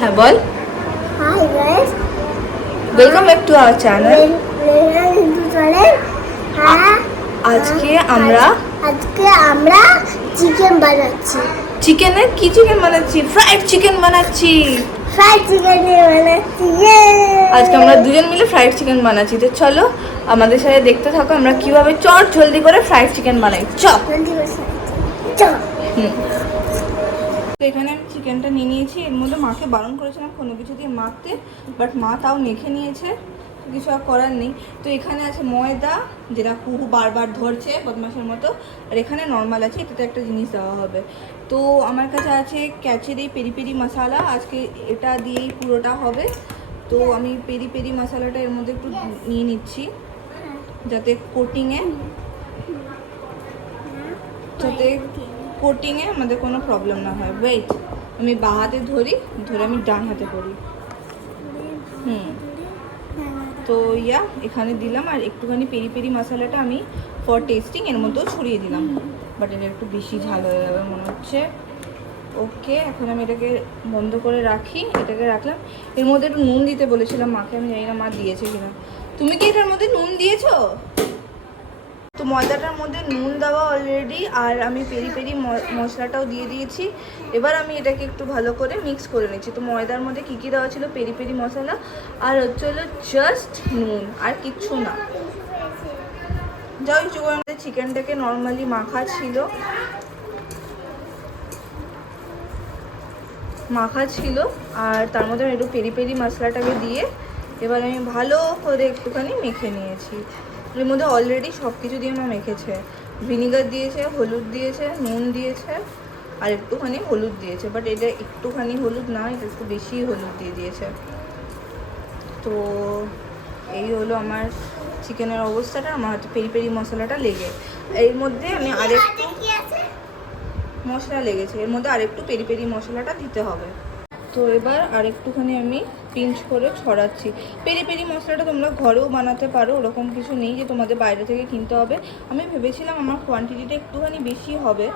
হ্যাঁ বল। Hi guys, welcome back to our channel. হ্যাঁ আজকে আমরা চিকেন বানাচ্ছি। চিকেনের কি চিকেন বানাচ্ছি? ফ্রাইড চিকেন বানাচ্ছি। ফ্রাইড চিকেন বানাচ্ছি। আজকে আমরা দুজন মিলে ফ্রাইড চিকেন বানাচ্ছি। তো চলো আমাদের সাথে দেখতে থাকো আমরা কিভাবে চট জলদি করে ফ্রাইড চিকেন বানাই। চল। তো এখানে আমি চিকেনটা নিয়ে নিয়েছি। এর মধ্যে মাকে বারণ করেছিলাম কোনো কিছু দিয়ে মাখতে, বাট মা তাও মেখে নিয়েছে, কিছু আর করার নেই। তো এখানে আছে ময়দা, যেটা কুহু বারবার ধরছে বদমাসের মতো, আর এখানে নর্মাল আছে, এটাতে একটা জিনিস দেওয়া হবে। তো আমার কাছে আছে ক্যাচের এই পেরি পেরি মশলা, আজকে এটা দিয়েই পুরোটা হবে। তো আমি পেরি পেরি মশলাটা এর মধ্যে একটু নিয়ে নিচ্ছি, যাতে কোটিংয়ে আমাদের কোনো প্রবলেম না হয়। ওয়েট, আমি বাঁ হাতে ধরে আমি ডান হাতে করি। তো এখানে দিলাম, আর একটুখানি পেরি পেরি মশলাটা আমি ফর টেস্টিং এর মধ্যেও ছড়িয়ে দিলাম, বাট এটা একটু বেশি ঝাল হয়ে যাবে মনে হচ্ছে। ওকে, এখন আমি এটাকে বন্ধ করে রাখি। এটাকে রাখলাম। এর মধ্যে একটু নুন দিতে বলেছিলাম মাকে, আমি জানি না মা দিয়েছে কিনা। তুমি কি এটার মধ্যে নুন দিয়েছো? তো ময়দাটার মধ্যে নুন দেওয়া অলরেডি, আর আমি পেরি পেরি মশলাটাও দিয়ে দিয়েছি। এবার আমি এটাকে একটু ভালো করে মিক্স করে নিচ্ছি। তো ময়দার মধ্যে কী কী দেওয়া ছিল? পেরি পেরি মশলা, আর হচ্ছে হলো জাস্ট নুন, আর কিচ্ছু না। যাই হোক, আমাদের চিকেনটাকে নর্মালি মাখা ছিল, আর তার মধ্যে আমি একটু পেরি পেরি মশলাটাকে দিয়ে এবার আমি ভালো করে একটুখানি মেখে নিয়েছি। এর মধ্যে অলরেডি সব কিছু দিয়ে মা মেখেছে। ভিনিগার দিয়েছে, হলুদ দিয়েছে, নুন দিয়েছে, আর একটুখানি হলুদ দিয়েছে, বাট এটা একটুখানি হলুদ না, এটা একটু বেশি হলুদ দিয়ে দিয়েছে। তো এই হলো আমার চিকেনের অবস্থাটা। আমার হাতে পেরি পেরি মশলাটা লেগে, এর মধ্যে আমি আরেকটু মশলা লেগেছে, এর মধ্যে আরেকটু পেরি পেরি মশলাটা দিতে হবে। তো এবার আরেকটুখানি আমি পিঞ্চ করে ছড়াচ্ছি। পেরি পেরি মশলাটা তোমরা ঘরেও বানাতে পারো, ওরকম কিছু নেই যে তোমাদের বাইরে থেকে কিনতে হবে। আমি ভেবেছিলাম আমার কোয়ান্টিটিটা একটুখানি বেশি হবে,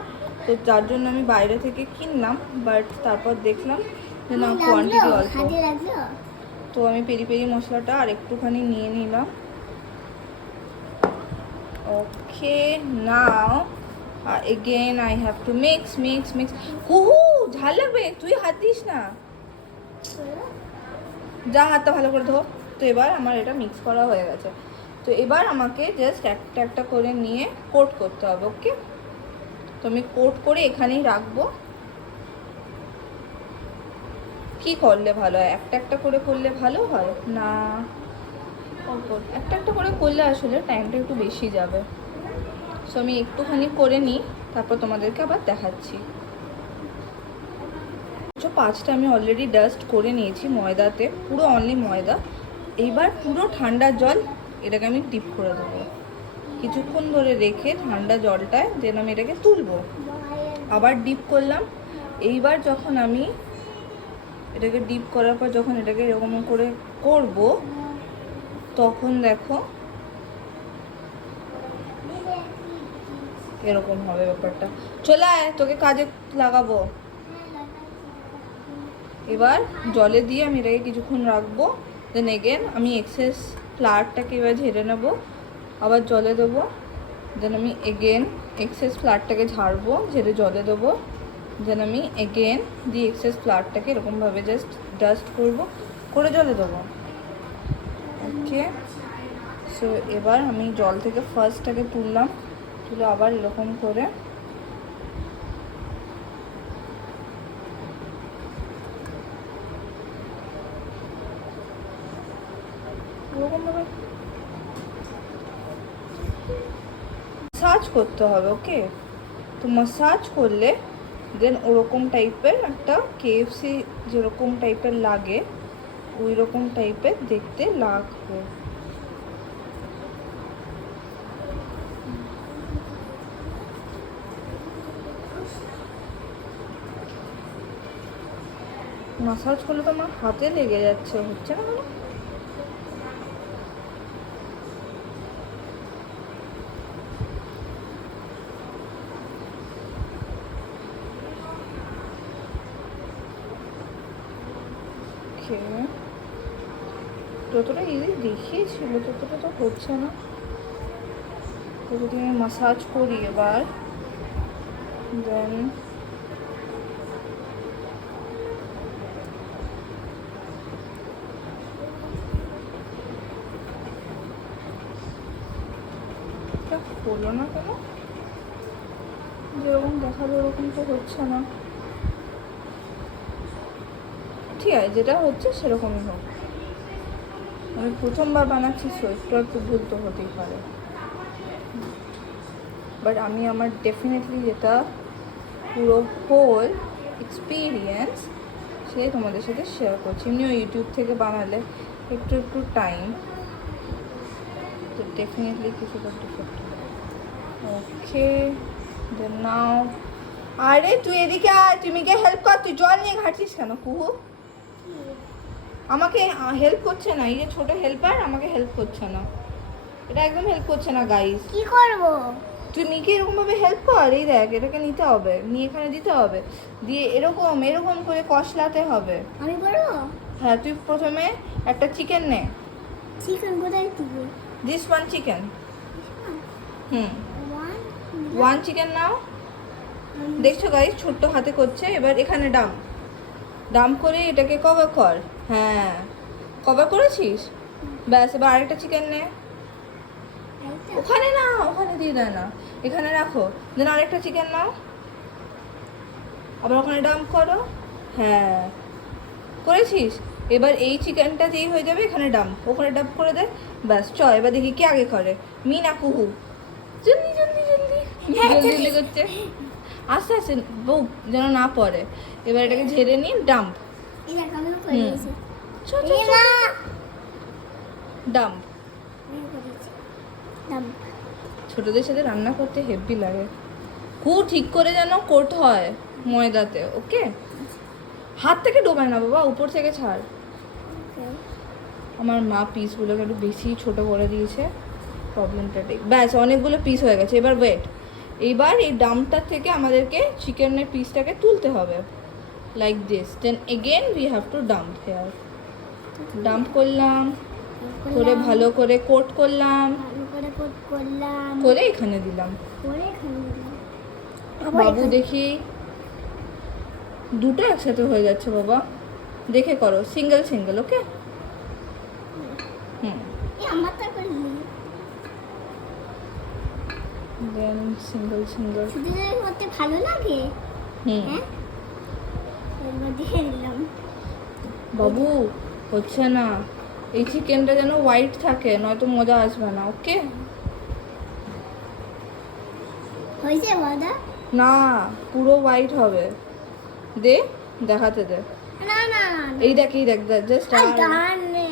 তো যার জন্য আমি বাইরে থেকে কিনলাম, বাট তারপর দেখলাম যে না, কোয়ান্টিটি অল্প। তো আমি পেরি পেরি মশলাটা আর একটুখানি নিয়ে নিলাম। ওকে, নাও again I have to mix. কুহু, ঝাল লাগবে, তুই হাত দিস না, যা হাতটা ভালো করে ধো। তো এবার আমার এটা মিক্স করা হয়ে গেছে। তো এবার আমাকে জাস্ট একটা একটা করে নিয়ে কোট করতে হবে। ওকে, তো আমি কোট করে এখানেই রাখবো। কি করলে ভালো হয়? একটা একটা করে করলে ভালো হয় না? একটা একটা করে করলে আসলে টাইমটা একটু বেশি যাবে। সো আমি একটুখানি করে নিই, তারপর তোমাদেরকে আবার দেখাচ্ছি। 5টা আমি অলরেডি ডাস্ট করে নিয়েছি ময়দাতে, পুরো অনলি ময়দা। এইবার পুরো ঠান্ডা জল এটাকে আমি ডিপ করে দেবো, কিছুক্ষণ ধরে রেখে ঠান্ডা জলটায় দেন আমি এটাকে তুলবো, আবার ডিপ করলাম। এইবার যখন আমি এটাকে ডিপ করার পর যখন এটাকে এরকম করে করব, তখন দেখো এরকম হবে ব্যাপারটা। চলে আয়, তোকে কাজে লাগাবো। এবার জলে দিয়ে আমি এটাকে কিছুক্ষণ রাখবো, দেন এগেন আমি এক্সেস ফ্লাওয়ারটাকে এবার ঝেড়ে নেবো, আবার জলে দেবো, দেন আমি এগেন এক্সেস ফ্লাওয়ারটাকে ঝাড়বো, ঝেড়ে জলে দেবো, দেন আমি এগেন দিয়ে এক্সেস ফ্লাওয়ারটাকে এরকমভাবে জাস্ট ডাস্ট করবো, করে জলে দেবো। ওকে, সো এবার আমি জল থেকে ফার্স্টটাকে তুললাম, তুলে আবার এরকম করে মাসাজ করতে হবে। ওকে, তো মাসাজ করলে দেন ওরকম টাইপের একটা কেএফসি যেরকম টাইপের লাগে ওই রকম টাইপের দেখতে লাগবে। মাসাজ করলে তো আমার হাতে লেগে যাচ্ছে, হচ্ছে না মানে। ওকে, যতটা ইজি দেখিয়েছিল ততটা তো হচ্ছে না। তো যদি আমি মাসাজ করি এবার, দেন হলো না কেন? যেরকম দেখাবে ওরকম তো হচ্ছে না। ঠিক আছে, যেটা হচ্ছে সেরকমই হোক। আমি প্রথমবার বানাচ্ছি, তো একটু একটু ভুল তো হতেই পারে, বাট আমি আমার ডেফিনেটলি যেটা পুরো হোল এক্সপিরিয়েন্স সে তোমাদের সাথে শেয়ার করছি। এমনিও ইউটিউব থেকে বানালে একটু একটু টাইম, তো ডেফিনেটলি কিছু তো ডিফেক্ট হবে। ওকে, দেন নাও। আরে তুই এদিকে আয়, তুই মিকে হেল্প কর। তুই জল নিয়ে ঘাটছিস কেন কুহু? আমাকে হেল্প করছে না, এই যে ছোট হেল্পার আমাকে হেল্প করছে না, এটা একদম হেল্প করছে না গাইস। কি করব? তুই মিকে এরকম ভাবে হেল্প কর। এই দেখ, এটাকে নিতে হবে, নিয়ে এখানে দিতে হবে, দিয়ে এরকম এরকম করে কষলাতে হবে। আমি করব? হ্যাঁ, তুই প্রথমে একটা চিকেন নে। চিকেন কোথায় দিব? This one chicken. Hmm, one one chicken নাও। দেখছো গাইস, ছোট্ট হাতে করছে। এবার এখানে ডাম্প করে এটাকে কভার কর। হ্যাঁ, কভার করেছিস? ব্যাস, এবার আরেকটা চিকেন নে। ওখানে না, ওখানে দিয়ে দেয় না, এখানে রাখো। দেন আরেকটা চিকেন নাও, আবার ওখানে ডাম্প করো। হ্যাঁ, করেছিস? এবার এই চিকেনটা যেই হয়ে যাবে এখানে ডাম্প, ওখানে ডাম্প করে দে। ব্যাস, চ এবার দেখি কে আগে করে, মি না কুহু। জলদি জলদি জলদি জলদি জলদি করছে। আস্তে আস্তে বউ যেন না পড়ে। এবার এটাকে ঝেড়ে নিয়ে ডাম্প। এই দেখ আমি করে দিয়েছি। ডাম্প। আমি করেছি। দাম। ছোটদের সাথে রান্না করতে হেভি লাগে। খুব ঠিক করে যেন করতে হয় ময়দাতে। ওকে, হাত থেকে ডোবায় না বাবা, উপর থেকে ছাড়। আমার মা পিসগুলোকে একটু বেশি ছোট করে দিয়েছে, প্রবলেমটা ঠিক। ব্যাস, অনেকগুলো পিস হয়ে গেছে। এবার ওয়েট, এইবার এই ডাম্পটার থেকে আমাদেরকে চিকেনের পিসটাকে তুলতে হবে, like this. Then again we have to dump here. Dump করলাম, করে ভালো করে কোট করলাম, ভালো করে কোট করলাম। করে এখানে দিলাম। করে এখানে দিলাম। বাবু দেখি দুটো একসাথে হয়ে যাচ্ছে বাবা, দেখে করো, সিঙ্গেল সিঙ্গেল। ওকে, হুম, এই আমার তো করে দিই। দেন সিঙ্গেল সিঙ্গেল। শুধু যদি করতে ভালো লাগে, হুম, হ্যাঁ, এর মধ্যে দিয়ে দিলাম। বাবু হচ্ছে না, এই চিকেনটা যেন হোয়াইট থাকে, নয়তো মজা আসবে না। ওকে, হয়েছে বাদা? না, পুরো হোয়াইট হবে। দে, দেখাতে দে। না না এই দেখ, এই দেখ, জাস্ট ডানে।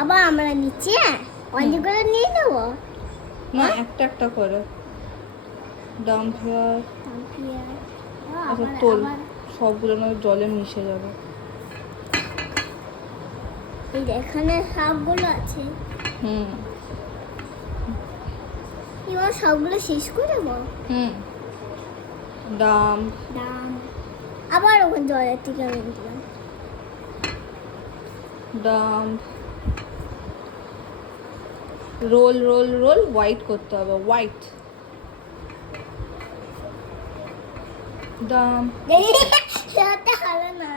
আবার আমরা নিচে অনেকগুলো নিয়ে নেবো। না, একটা একটা করে ডাম্প হেয়ার। আচ্ছা তোল, সবগুলো নয় জলে মিশে যাবে। এই যে এখানে সবগুলো আছে। হুম এবার সবগুলো শেষ করে দেবো। হুম, ডাম্প দাম আবার ওখানে জলের থেকে আমি দিলাম। Dump, roll roll roll, white করতে হবে, হোয়াইট। ডাম্প, সেটা হবে না,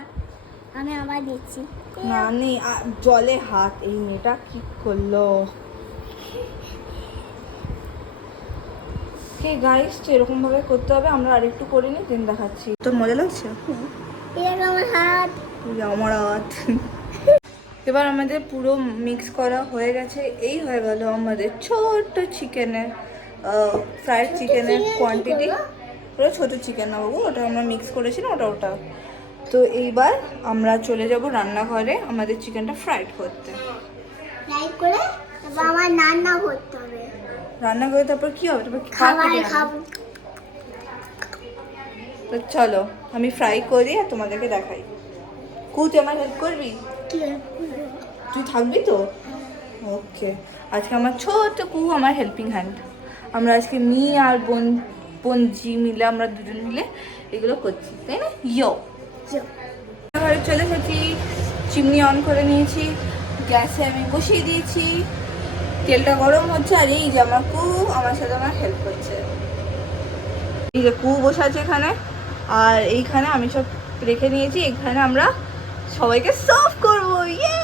আমি আবার দিচ্ছি। না নেই, জলে হাত, এই মেয়েটা কি করলো? কে গাইস, এরকম ভাবে করতে হবে। আমরা আরেকটু করে নিই, দেন দেখাচ্ছি। তোর মজা লাগছে? এর আমার হাত। তুই আমার হাত। এবার আমাদের পুরো মিক্স করা হয়ে গেছে। এই হয়ে গেল আমাদের ছোট্ট চিকেনের ফ্রাইড চিকেনের কোয়ান্টিটি। পুরো ছোটো চিকেন না বাবু, ওটা আমরা মিক্স করেছিলাম, ওটা। তো এইবার আমরা চলে যাব রান্নাঘরে আমাদের চিকেনটা ফ্রাইড করতে। ফ্রাই করে তারপর আমার রান্না করতে হবে। রান্না করে তারপর কি হবে? তারপর খাবার খাবো। তো চলো আমি ফ্রাই করি আর তোমাদেরকে দেখাই। তুই আমার হেল্প করবি? কি তুই থাকবি তো? ওকে, আজকে আমার ছোট কুহু আমার হেল্পিং হ্যান্ড। আমরা আজকে মি আর বোন বোনজি মিলে আমরা দুজন মিলে এগুলো করছি, তাই না? ইয়ো ঘরে চলে এসেছি, চিমনি অন করে নিয়েছি, গ্যাসে আমি বসিয়ে দিয়েছি, তেলটা গরম হচ্ছে। আর এই যে আমার কু আমার সাথে আমার হেল্প করছে। এই যে কু বসে আছে এখানে, আর এইখানে আমি সব রেখে নিয়েছি। এখানে আমরা সবাইকে সার্ভ করবো। ইয়ে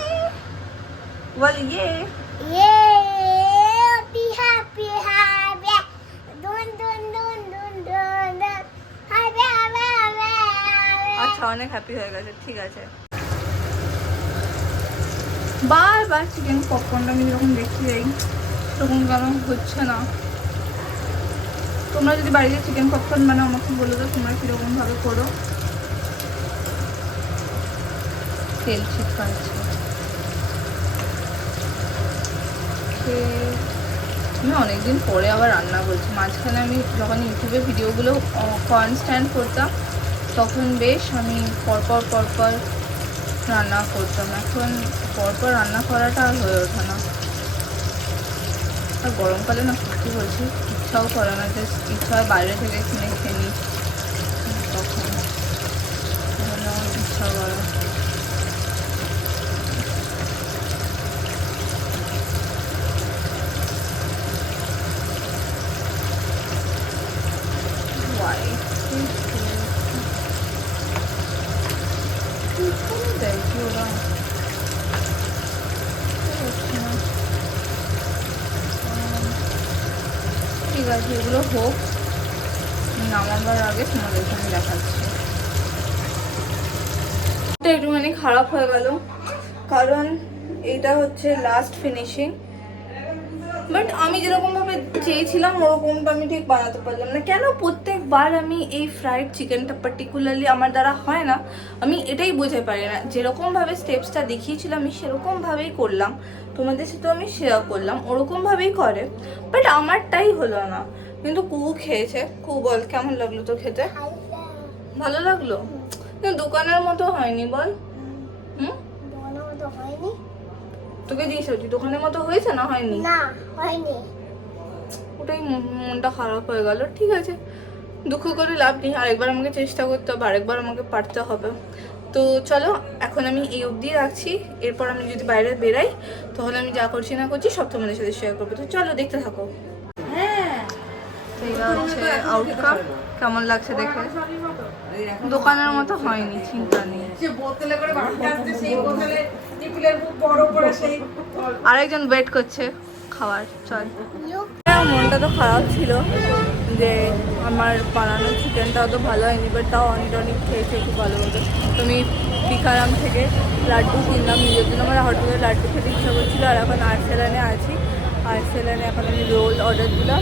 বল ইয়ে। Happy, happy, happy. Dun, dun, dun, dun, dun, dun. Happy, happy, happy, happy. আচ্ছা, অনেক হ্যাপি হয়ে গেছে, ঠিক আছে। বারবার চিকেন পপকর্নটা আমি যখন দেখতে যাই তখন কেন হচ্ছে না। তোমরা যদি বাড়িতে চিকেন পপকর্ন বানাও আমাকে বলে দাও তোমরা কীরকম ভাবে করো। তেল ছিটকাচ্ছে। আমি অনেকদিন পরে আবার রান্না করছি। মাঝখানে আমি যখন ইউটিউবে ভিডিওগুলো কনস্ট্যান্ট করতাম তখন বেশ আমি পরপর রান্না করতাম। এখন পরপর রান্না করাটা আর হয়ে ওঠে না। আর গরমকালে না সত্যি বলছি ইচ্ছাও করে না, যে ইচ্ছা হয় বাইরে থেকে কিনে খেয়ে নিই, তখন ইচ্ছা করে। ওরা ঠিক আছে, এগুলো হোক, নামাবার আগে তোমাদের সঙ্গে দেখাচ্ছি। একটুখানি খারাপ হয়ে গেল কারণ এটা হচ্ছে লাস্ট ফিনিশিং, বাট আমি যেরকমভাবে চেয়েছিলাম ওরকমটা আমি ঠিক বানাতে পারলাম না। কেন প্রত্যেকবার আমি এই ফ্রাইড চিকেনটা পার্টিকুলারলি আমার দ্বারা হয় না, আমি এটাই বুঝতে পারি না। যেরকমভাবে স্টেপসটা দেখিয়েছিলাম আমি সেরকমভাবেই করলাম, তোমাদের সাথেও আমি শেয়ার করলাম, ওরকমভাবেই করে, বাট আমারটাই হলো না। কিন্তু কু খেয়েছে। কু বল কেমন লাগলো তো খেতে? ভালো লাগলো, কিন্তু দোকানের মতো হয়নি বল। দোকানের মতো হয়নি। তোকে দিয়েছে দোকানের মতো হয়েছে না হয়নি? না, হয়নি। ওটাই মনটা খারাপ হয়ে গেল। ঠিক আছে, দুঃখ করে লাভ নেই, আরেকবার আমাকে চেষ্টা করতে হবে, আরেকবার আমাকে পারতে হবে। তো চলো এখন আমি এই অবধি রাখছি। এরপর আমি যদি বাইরে বেরাই তাহলে আমি যা করছি না করছি সব তোমাদের সাথে শেয়ার করবো। তো চলো দেখতে থাকো। হ্যাঁ, এটা হচ্ছে আউটকাম। কেমন লাগছে দেখে? দোকানের মতো হয়নি, চিন্তা নেই। আরেকজন ওয়েট করছে খাওয়ার। চল, মনটা তো খারাপ ছিল যে আমার বানানো চিকেনটা অত ভালো হয়নি, বাট তাও অনেক খেয়েছে, খুব ভালো হতো। তো আমি পিকারাম থেকে লাড্ডু কিনলাম নিজের জন্য। আমার হট করে লাড্ডু খেতে ইচ্ছা করছিলো। আর এখন আর্সেলানে আছি, আর্সেলানে এখন আমি রোল অর্ডার দিলাম,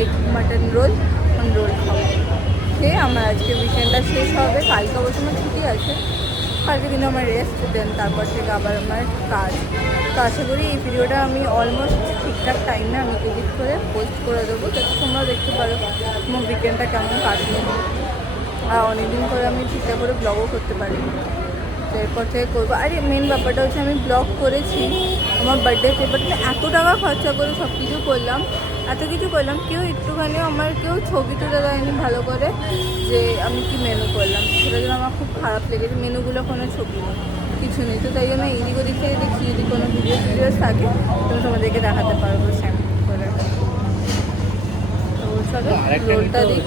এগ মাটন রোল। এখন রোল খাবো, খেয়ে আমার আজকে উইকেন্ডটা শেষ হবে। কালকে অবশ্য আমার ছুটি আছে, কালকে কিন্তু আমার রেস্ট, দেন তারপর থেকে আবার আমার কাজ। তো আশা করি এই ভিডিওটা আমি অলমোস্ট ঠিকঠাক টাইমে আমি এডিট করে পোস্ট করে দেবো, যাতে তোমরা দেখতে পারো আমার উইকেন্ডটা কেমন কাটলো। আর অনেকদিন করে আমি ঠিকঠাক করে ব্লগও করতে পারি, তো এরপর থেকে করবো। আর মেন ব্যাপারটা হচ্ছে আমি ব্লগ করেছি আমার বার্থডেতে, বাট আমি এত টাকা খরচা করে সব কিছু করলাম, এত কিছু করলাম, কেউ একটুখানি আমার কেউ ছবি তুলে দেয়নি ভালো করে যে আমি কি মেনু করলাম। সেটার জন্য আমার খুব খারাপ লেগেছে। মেনুগুলো কোনো ছবি নেই, কিছু নেই। তো তাই জন্য এদিক ওদিক থেকে দেখছি যদি কোনো ভিডিওস থাকে তো তোমাদেরকে দেখাতে পারবো স্যাম্পল করে। তো চলো রোলটা দিই।